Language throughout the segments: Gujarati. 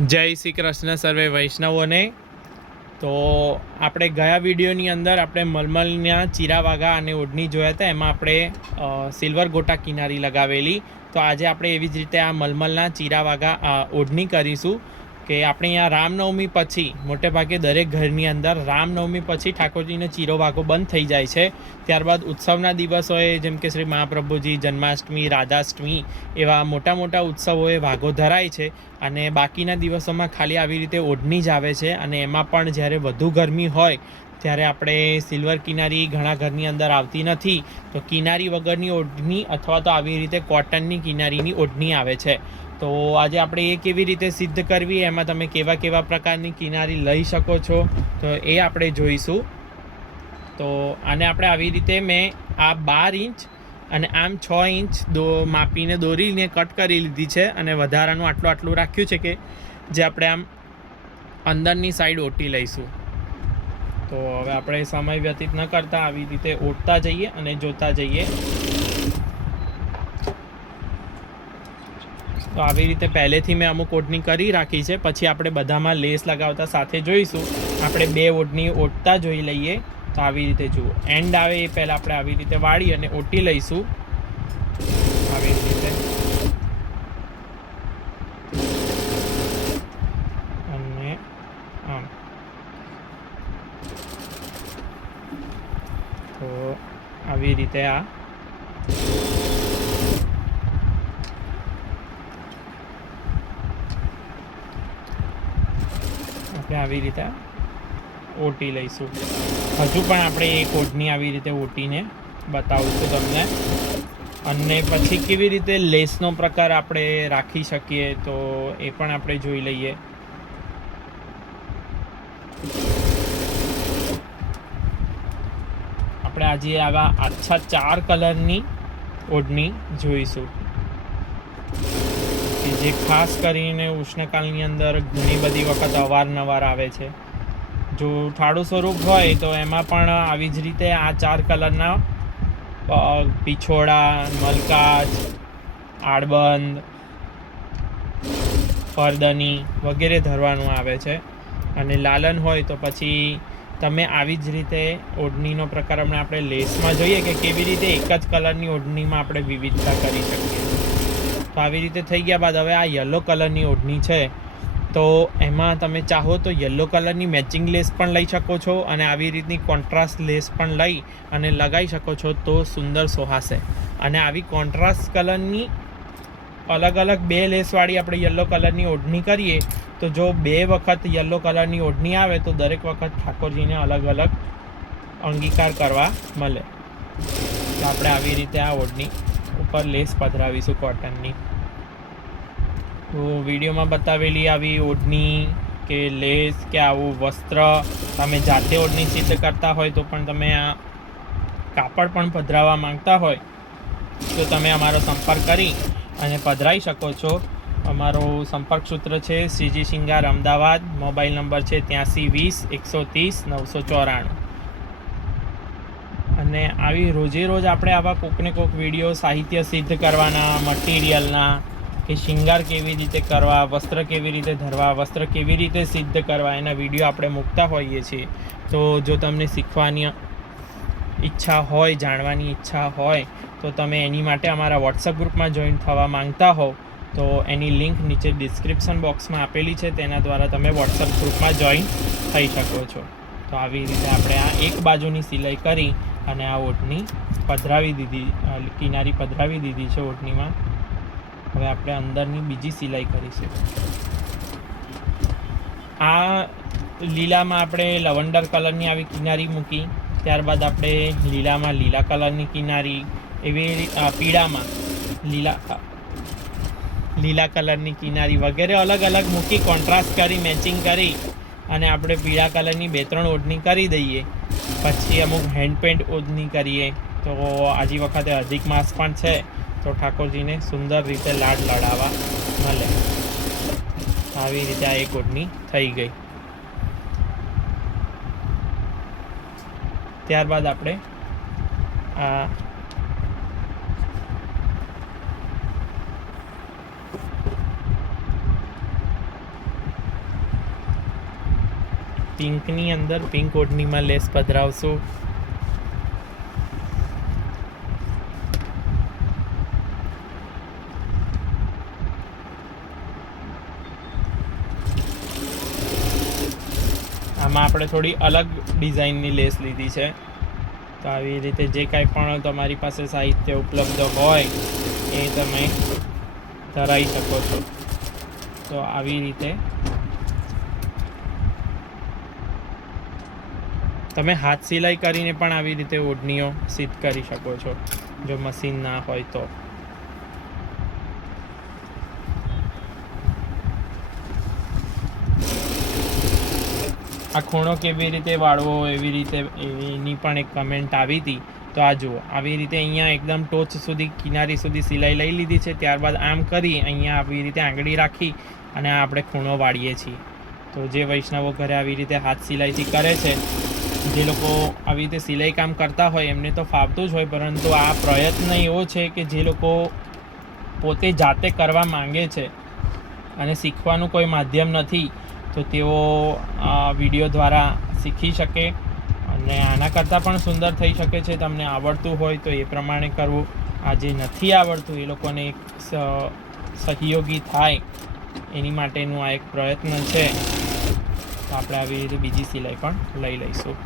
જય શ્રી કૃષ્ણ સર્વે વૈષ્ણવોને. તો આપણે ગયા વિડીયોની અંદર આપણે મલમલના ચીરા વાઘા અને ઓઢણી જોયા હતા. એમાં આપણે સિલ્વર ગોટા કિનારી લગાવેલી. તો આજે આપણે એવી જ રીતે આ મલમલના ચીરા વાઘા ઓઢણી કરીશું કે આપણે અહીંયા રામનવમી પછી મોટે ભાગે દરેક ઘરની અંદર રામનવમી પછી ઠાકોરજીનો ચીરો વાઘો બંધ થઈ જાય છે. ત્યારબાદ ઉત્સવના દિવસોએ જેમ કે શ્રી મહાપ્રભુજી જન્માષ્ટમી, રાધાષ્ટમી એવા મોટા મોટા ઉત્સવોએ વાઘો ધરાય છે. અને બાકીના દિવસોમાં ખાલી આવી રીતે ઓઢણી જ આવે છે. અને એમાં પણ જ્યારે વધુ ગરમી હોય ત્યારે આપણે સિલ્વર કિનારી ઘણા ઘરની અંદર આવતી નથી, તો કિનારી વગરની ઓઢણી અથવા તો આવી રીતે કોટનની કિનારીની ઓઢણી આવે છે. તો આજે આપણે એ કેવી રીતે સિદ્ધ કરવી, એમાં તમે કેવા કેવા પ્રકારની કિનારી લઈ શકો છો, તો એ આપણે જોઈશું. તો આને આપણે આવી રીતે મેં આ 12 ઇંચ અને આમ 6 ઇંચ માપીને દોરીને કટ કરી લીધી છે. અને વધારાનું આટલું રાખ્યું છે કે જે આપણે આમ અંદરની સાઈડ ઓટી લઈશું. તો હવે આપણે સમય વ્યતીત ન કરતા આવી રીતે ઓટતા જઈએ અને જોતા જઈએ. તો આવી રીતે પહેલેથી મેં અમુક ઓઢણી કરી રાખી છે. પછી આપણે બધામાં લેસ લગાવતા સાથે જોઈશું. આપણે 2 ઓઢણી ઓટતા જોઈ લઈએ. તો આવી રીતે જુઓ, એન્ડ આવે એ પહેલાં આપણે આવી રીતે વાળી અને ઓટી લઈશું. આવી રીતે અને આમ. તો આવી રીતે આવી રીતે ઓટી લઈશું. હજુ પણ આપણે એક ઓઢણી આવી રીતે ઓટીને બતાવું છું તમને. અને પછી કેવી રીતે લેસનો પ્રકાર આપણે રાખી શકીએ તો એ પણ આપણે જોઈ લઈએ. આપણે આજે આવા આછા 4 કલરની ઓઢણી જોઈશું કે જે ખાસ કરીને ઉષ્ણકાળની અંદર ઘણી બધી વખત અવારનવાર આવે છે. જો ઠાડું સ્વરૂપ હોય તો એમાં પણ આવી જ રીતે આ 4 કલરના પિછોડા, મલકાજ, આડબંધ, ફરદની વગેરે ધરવાનું આવે છે. અને લાલન હોય તો પછી તમે આવી જ રીતે ઓઢણીનો પ્રકાર હમણાં આપણે લેસમાં જોઈએ કે કેવી રીતે એક જ કલરની ઓઢણીમાં આપણે વિવિધતા કરી શકીએ. તો આવી રીતે થઈ ગયા બાદ હવે આ યલો કલરની ઓઢણી છે, તો એમાં તમે ચાહો તો યલો કલરની મેચિંગ લેસ પણ લઈ શકો છો અને આવી રીતની કોન્ટ્રાસ્ટ લેસ પણ લઈ અને લગાવી શકો છો તો સુંદર શોહાશે. અને આવી કોન્ટ્રાસ્ટ કલરની અલગ અલગ 2 લેસવાળી આપણે યલો કલરની ઓઢણી કરીએ તો જો 2 વખત યલો કલરની ઓઢણી આવે તો દરેક વખત ઠાકોરજીને અલગ અલગ અંગીકાર કરવા મળે. તો આપણે આવી રીતે આ ઓઢણી ઉપર લેસ પધરાવીશું કોટનની. તો વિડીયોમાં બતાવેલી આવી ઓઢણી કે લેસ કે આવું વસ્ત્ર તમે જાતે ઓઢણી સિદ્ધ કરતા હોય તો પણ તમે આ કાપડ પણ પધરાવવા માંગતા હોય તો તમે અમારો સંપર્ક કરી અને પધરાવી શકો છો. અમારો સંપર્ક સૂત્ર છે શ્રીજી શિંગાર, અમદાવાદ. મોબાઈલ નંબર છે 8320 130 994. અને આવી રોજે રોજ આપણે આવા કોકને કોક વિડીયો સાહિત્ય સિદ્ધ કરવાના, મટીરિયલના કે શિંગાર કેવી રીતે કરવા, વસ્ત્ર કેવી રીતે ધરવા, વસ્ત્ર કેવી રીતે સિદ્ધ કરવા, એના વિડીયો આપણે મૂકતા હોઈએ છીએ. તો જો તમને શીખવાની ઈચ્છા હોય, જાણવાની ઈચ્છા હોય તો તમે એની માટે અમારા વોટ્સઅપ ગ્રુપમાં જોઈન થવા માંગતા હો તો એની લિંક નીચે ડિસ્ક્રિપ્શન બોક્સમાં આપેલી છે. તેના દ્વારા તમે વોટ્સઅપ ગ્રુપમાં જોઈન થઈ શકો છો. તો આવી રીતે આપણે આ એક બાજુની સિલાઈ કરી અને આ ઓઢણી પધરાવી દીધી, કિનારી પધરાવી દીધી છે ઓઢણીમાં. હવે આપણે અંદરની બીજી સિલાઈ કરીશું. આ લીલામાં આપણે લવંડર કલરની આવી કિનારી મૂકી, ત્યારબાદ આપણે લીલામાં લીલા કલરની કિનારી, એવી પીળામાં લીલા કલરની કિનારી વગેરે અલગ અલગ મૂકી કોન્ટ્રાસ્ટ કરી, મેચિંગ કરી અને આપણે પીળા કલરની 2-3 ઓઢણી કરી દઈએ. પછી અમુક હેન્ડ પેન્ટ ઓઢણી કરીએ. તો આજી વખતે અધિક માસ પણ છે તો ઠાકોરજીને સુંદર રીતે લાડ લડાવવા મળે. આવી રીતે આ એક ઓઢણી થઈ ગઈ. ત્યારબાદ આપણે આ પિંકની અંદર પિંક ઓઢણીમાં લેસ પધરાવશું. આમાં આપણે થોડી અલગ ડિઝાઇનની લેસ લીધી છે. તો આવી રીતે જે કાંઈ પણ તમારી પાસે સાહિત્ય ઉપલબ્ધ હોય એ તમે ધરાવી શકો છો. તો આવી રીતે તમે હાથ સિલાઈ કરીને પણ આવી રીતે ઓઢણીઓ સિદ્ધ કરી શકો છો જો મશીન ના હોય તો. આ ખૂણો કેવી રીતે વાળવો એવી રીતે એની પણ એક કમેન્ટ આવી હતી. તો આ જુઓ, આવી રીતે અહીંયા એકદમ ટોચ સુધી કિનારી સુધી સિલાઈ લઈ લીધી છે. ત્યારબાદ આમ કરી અહીંયા આવી રીતે આંગળી રાખી અને આપણે ખૂણો વાળીએ છીએ. તો જે વૈષ્ણવો ઘરે આવી રીતે હાથ સિલાઈથી કરે છે, જે લોકો આવી રીતે સિલાઈ કામ કરતા હોય એમને તો ફાવતું જ હોય, પરંતુ આ પ્રયત્ન એવો છે કે જે લોકો પોતે જાતે કરવા માંગે છે અને શીખવાનું કોઈ માધ્યમ નથી, તો તેઓ આ વિડીયો દ્વારા શીખી શકે અને આના કરતાં પણ સુંદર થઈ શકે છે. તમને આવડતું હોય તો એ પ્રમાણે કરવું. આ જે નથી આવડતું એ લોકોને એક સહયોગી થાય એની માટેનું આ એક પ્રયત્ન છે. તો આપણે આવી રીતે બીજી સિલાઈ પણ લઈ લઈશું.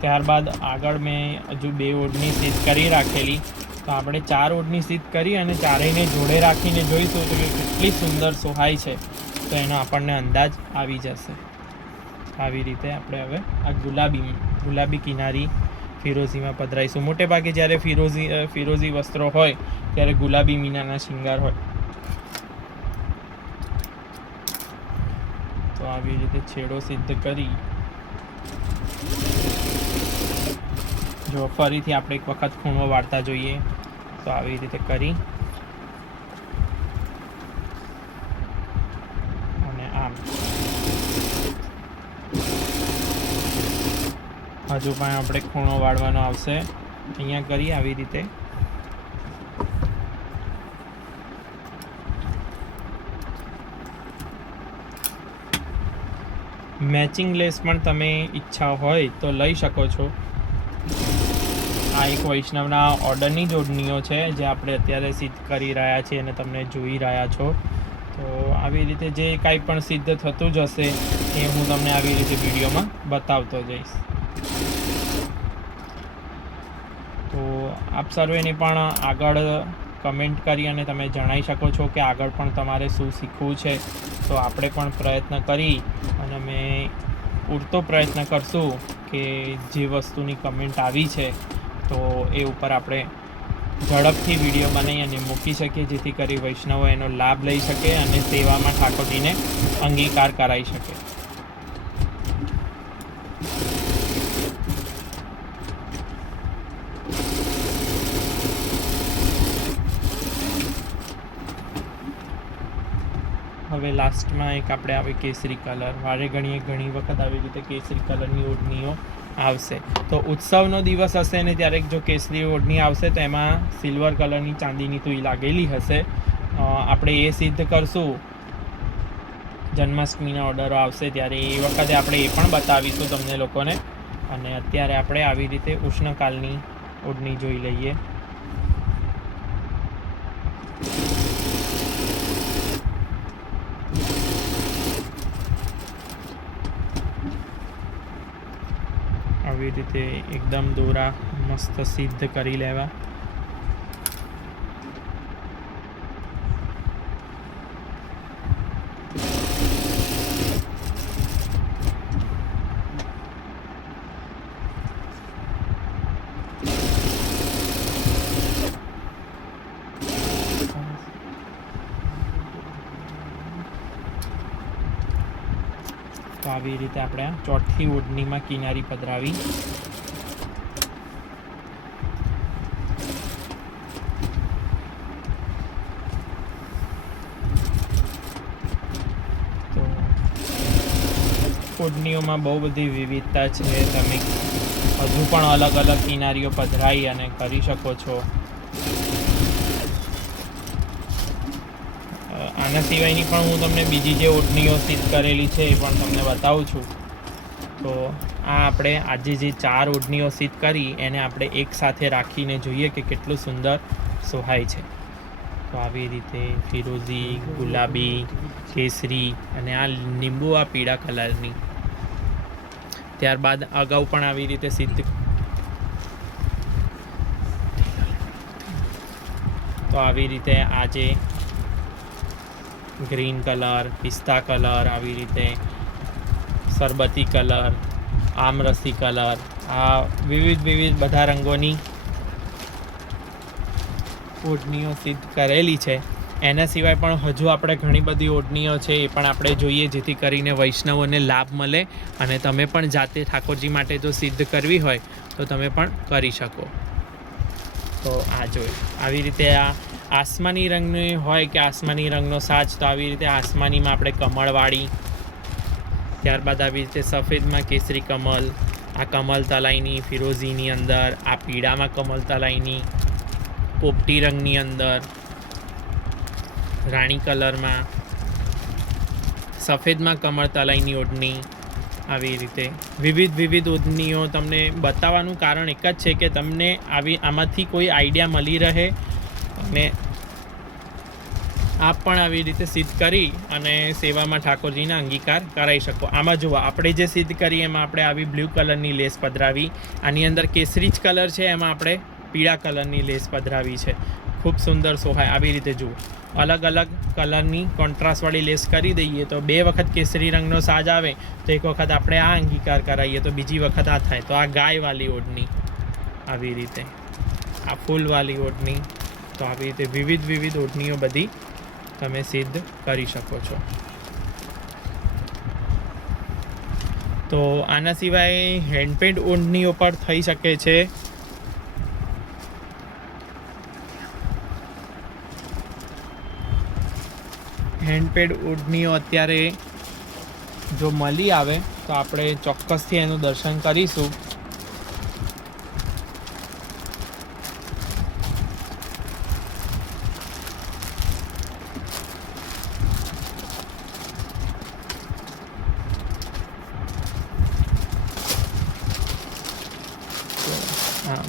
ત્યારબાદ આગળ મેં હજુ 2 ઓઢણી સિદ્ધ કરી રાખેલી. તો આપણે 4 ઓઢણી સિદ્ધ કરી અને ચારેયને જોડે રાખીને જોઈશું તો કે કેટલી સુંદર સોહાય છે. તો એનો આપણને અંદાજ આવી જશે. આવી રીતે આપણે હવે આ ગુલાબી કિનારી ફિરોઝીમાં પધરાઈશું. મોટે ભાગે જ્યારે ફિરોઝી વસ્ત્રો હોય ત્યારે ગુલાબી મીનાના શિંગાર હોય. તો આવી રીતે છેડો સિદ્ધ કરી જો ફરીથી આપણે એક વખત ખૂણો વાળતા જોઈએ. તો આવી રીતે કરી અને આમ હજુ પણ આપણે ખૂણો વાળવાનો આવશે. અહીંયા કરી આવી રીતે મેચિંગ લેસ પણ તમે ઈચ્છા હોય તો લઈ શકો છો. આ એક વૈષ્ણવના ઓર્ડરની જ ઓઢણીઓ છે જે આપણે અત્યારે સિદ્ધ કરી રહ્યા છીએ અને તમને જોઈ રહ્યા છો. તો આવી રીતે જે કાંઈ પણ સિદ્ધ થતું જ હશે એ હું તમને આવી રીતે વિડીયોમાં બતાવતો જઈશ. તો આપ સર્વેને પણ આગળ કમેન્ટ કરી અને તમે જણાવી શકો છો કે આગળ પણ તમારે શું શીખવું છે. તો આપણે પણ પ્રયત્ન કરી અને અમે પૂરતો પ્રયત્ન કરશું કે જે વસ્તુની કમેન્ટ આવી છે તો એ ઉપર આપણે ઝડપથી વિડીયો બનાવી અને મૂકી શકીએ, જેથી કરી વૈષ્ણવો એનો લાભ લઈ શકે અને સેવામાં ઠાકોરજીને અંગીકાર કરાવી શકે. હવે લાસ્ટમાં એક આપણે આવે કેસરી કલર. ઘણી વખત આવી રીતે કેસરી કલરની ઓઢણીઓ આવશે. તો ઉત્સવનો દિવસ હશે ને ત્યારે જો કેસરી ઓઢણી આવશે તો એમાં સિલ્વર કલરની ચાંદીની તૂઈ લાગેલી હશે. આપણે એ સિદ્ધ કરશું. જન્માષ્ટમીના ઓર્ડરો આવશે ત્યારે એ વખતે આપણે એ પણ બતાવીશું તમને લોકોને. અને અત્યારે આપણે આવી રીતે ઉષ્ણકાલની ઓઢણી જોઈ લઈએ. આવી રીતે એકદમ દોરા મસ્ત સિદ્ધ કરી લેવા. તો આવી રીતે આપણે આ ચોથી ઓઢણીમાં કિનારી પધરાવી. તો ઓઢણીઓમાં બહુ બધી વિવિધતા છે. તમે હજુ પણ અલગ અલગ કિનારીઓ પધરાવી અને કરી શકો છો. આના સિવાયની પણ હું તમને બીજી જે ઓઢણીઓ સિદ્ધ કરેલી છે એ પણ તમને બતાવું છું. તો આ આપણે આજે જે 4 ઓઢણીઓ સિદ્ધ કરી એને આપણે એક સાથે રાખીને જોઈએ કે કેટલું સુંદર સોહાય છે. તો આવી રીતે ફિરોઝી, ગુલાબી, કેસરી અને આ લીંબુ આ પીળા કલરની. ત્યારબાદ અગાઉ પણ આવી રીતે સિદ્ધ. તો આવી રીતે આજે ગ્રીન કલર, પિસ્તા કલર, આવી રીતે શરબતી કલર, આમરસી કલર, આ વિવિધ બધા રંગોની ઓઢણીઓ સિદ્ધ કરેલી છે. એના સિવાય પણ હજુ આપણે ઘણી બધી ઓઢણીઓ છે એ પણ આપણે જોઈએ, જેથી કરીને વૈષ્ણવોને લાભ મળે અને તમે પણ જાતે ઠાકોરજી માટે જો સિદ્ધ કરવી હોય તો તમે પણ કરી શકો. તો આ જોઈ આવી રીતે આ આસમાની રંગની હોય કે આસમાની રંગનો સાજ, તો આવી રીતે આસમાનીમાં આપણે કમળવાળી, ત્યારબાદ આવી રીતે સફેદમાં કેસરી કમલ, આ કમલ તલાઈની ફિરોઝીની અંદર, આ પીળામાં કમલ તલાઈની, પોપટી રંગની અંદર, રાણી કલરમાં, સફેદમાં કમળ તલાઈની ઓઢણી. આવી રીતે વિવિધ ઓઢણીઓ તમને બતાવવાનું કારણ એક જ છે કે તમને આમાંથી કોઈ આઈડિયા મળી રહે અને આપ પણ આવી રીતે સિદ્ધ કરી અને સેવામાં ઠાકોરજીના અંગીકાર કરાવી શકો. આમાં જુઓ આપણે જે સિદ્ધ કરી એમાં આપણે આવી બ્લુ કલરની લેસ પધરાવી, આની અંદર કેસરી જ કલર છે એમાં આપણે પીળા કલરની લેસ પધરાવી છે. ખૂબ સુંદર સોહાય. આવી રીતે જુઓ અલગ અલગ કલરની કોન્ટ્રાસ્ટવાળી લેસ કરી દઈએ તો 2 વખત કેસરી રંગનો સાજ આવે તો એક વખત આપણે આ અંગીકાર કરાવીએ તો બીજી વખત આ થાય. તો આ ગાયવાળી ઓઢણી, આવી રીતે આ ફૂલવાળી ઓઢણી. તો આવી રીતે વિવિધ ઓઢણીઓ બધી તમે સિદ્ધ કરી શકો છો. તો આના સિવાય હેન્ડપેડ ઓઢણીઓ પર થઈ શકે છે. હેન્ડપેડ ઓઢણીઓ અત્યારે જો મળી આવે તો આપણે ચોક્કસથી એનું દર્શન કરીશું.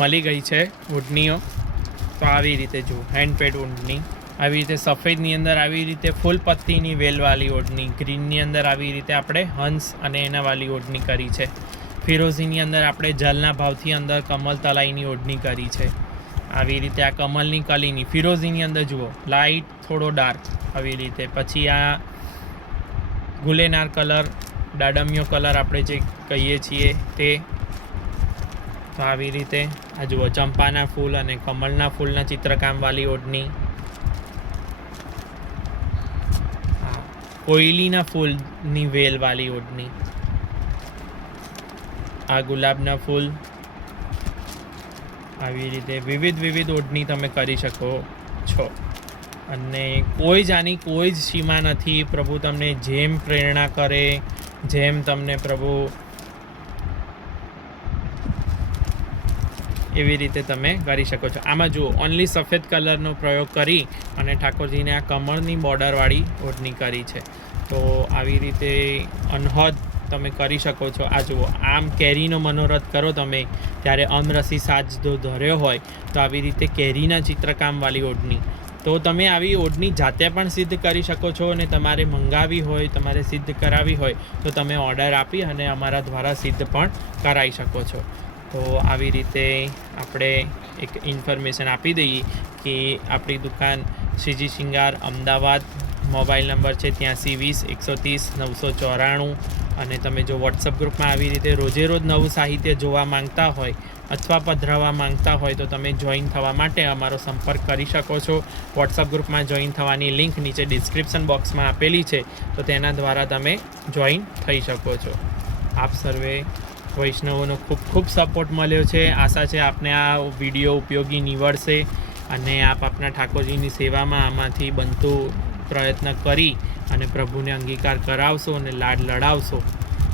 મળી ગઈ છે ઓઢણીઓ. તો આવી રીતે જુઓ હેન્ડપેડ ઓઢણી. આવી રીતે સફેદની અંદર આવી રીતે ફૂલ પત્તીની વેલવાળી ઓઢણી, ગ્રીનની અંદર આવી રીતે આપણે હંસ અને એનાવાળી ઓઢણી કરી છે. ફિરોઝીની અંદર આપણે જલના ભાવથી અંદર કમલ તલાઈની ઓઢણી કરી છે. આવી રીતે આ કમલની કલીની, ફિરોઝીની અંદર જુઓ લાઇટ થોડો ડાર્ક આવી રીતે. પછી આ ગુલેનાર કલર, દાડમિયો કલર આપણે જે કહીએ છીએ તે. તો આવી રીતે આ જુઓ ચંપાના ફૂલ અને કમળના ફૂલના ચિત્રકામવાળી ઓઢણી. કોયલીના ફૂલની વેલવાળી ઓઢણી. આ ગુલાબના ફૂલ. આવી રીતે વિવિધ ઓઢણી તમે કરી શકો છો અને કોઈ જ આની કોઈ જ સીમા નથી. પ્રભુ તમને જેમ પ્રેરણા કરે, જેમ તમને પ્રભુ એવી રીતે તમે કરી શકો છો. આમાં જુઓ ઓનલી સફેદ કલરનો પ્રયોગ કરી અને ઠાકોરજીને આ કમળની બોર્ડરવાળી ઓઢણી કરી છે. તો આવી રીતે અનહદ તમે કરી શકો છો. આ જુઓ આમ કેરીનો મનોરથ કરો તમે ત્યારે અમરસી સાજ જો ધર્યો હોય તો આવી રીતે કેરીના ચિત્રકામવાળી ઓઢણી. તો તમે આવી ઓઢણી જાતે પણ સિદ્ધ કરી શકો છો અને તમારે મંગાવી હોય, તમારે સિદ્ધ કરાવી હોય તો તમે ઓર્ડર આપી અને અમારા દ્વારા સિદ્ધ પણ કરાવી શકો છો. તો આવી રીતે આપણે એક ઇન્ફોર્મેશન આપી દઈએ કે આપણી દુકાન શ્રીજી શિંગાર, અમદાવાદ. મોબાઈલ નંબર છે 8320 130 994. અને તમે જો વોટ્સઅપ ગ્રુપમાં આવી રીતે રોજે રોજ નવું સાહિત્ય જોવા માંગતા હોય અથવા પધરાવવા માંગતા હોય તો તમે જોઈન થવા માટે અમારો સંપર્ક કરી શકો છો. વોટ્સઅપ ગ્રુપમાં જોઈન થવાની લિંક નીચે ડિસ્ક્રિપ્શન બોક્સમાં આપેલી છે, તો તેના દ્વારા તમે જોઈન થઈ શકો છો. આપ સર્વે વૈષ્ણવોનો ખૂબ સપોર્ટ મળ્યો છે. આશા છે આપને આ વિડીયો ઉપયોગી નીવડશે અને આપ આપના ઠાકોરજીની સેવામાં આમાંથી બનતું પ્રયત્ન કરી અને પ્રભુને અંગીકાર કરાવશો અને લાડ લડાવશો.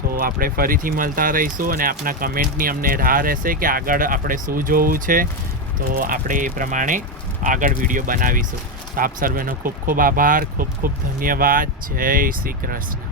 તો આપણે ફરીથી મળતા રહીશું અને આપના કમેન્ટની અમને રાહ રહેશે કે આગળ આપણે શું જોવું છે, તો આપણે એ પ્રમાણે આગળ વિડીયો બનાવીશું. તો આપ સર્વેનો ખૂબ ખૂબ આભાર, ખૂબ ખૂબ ધન્યવાદ. જય શ્રી કૃષ્ણ.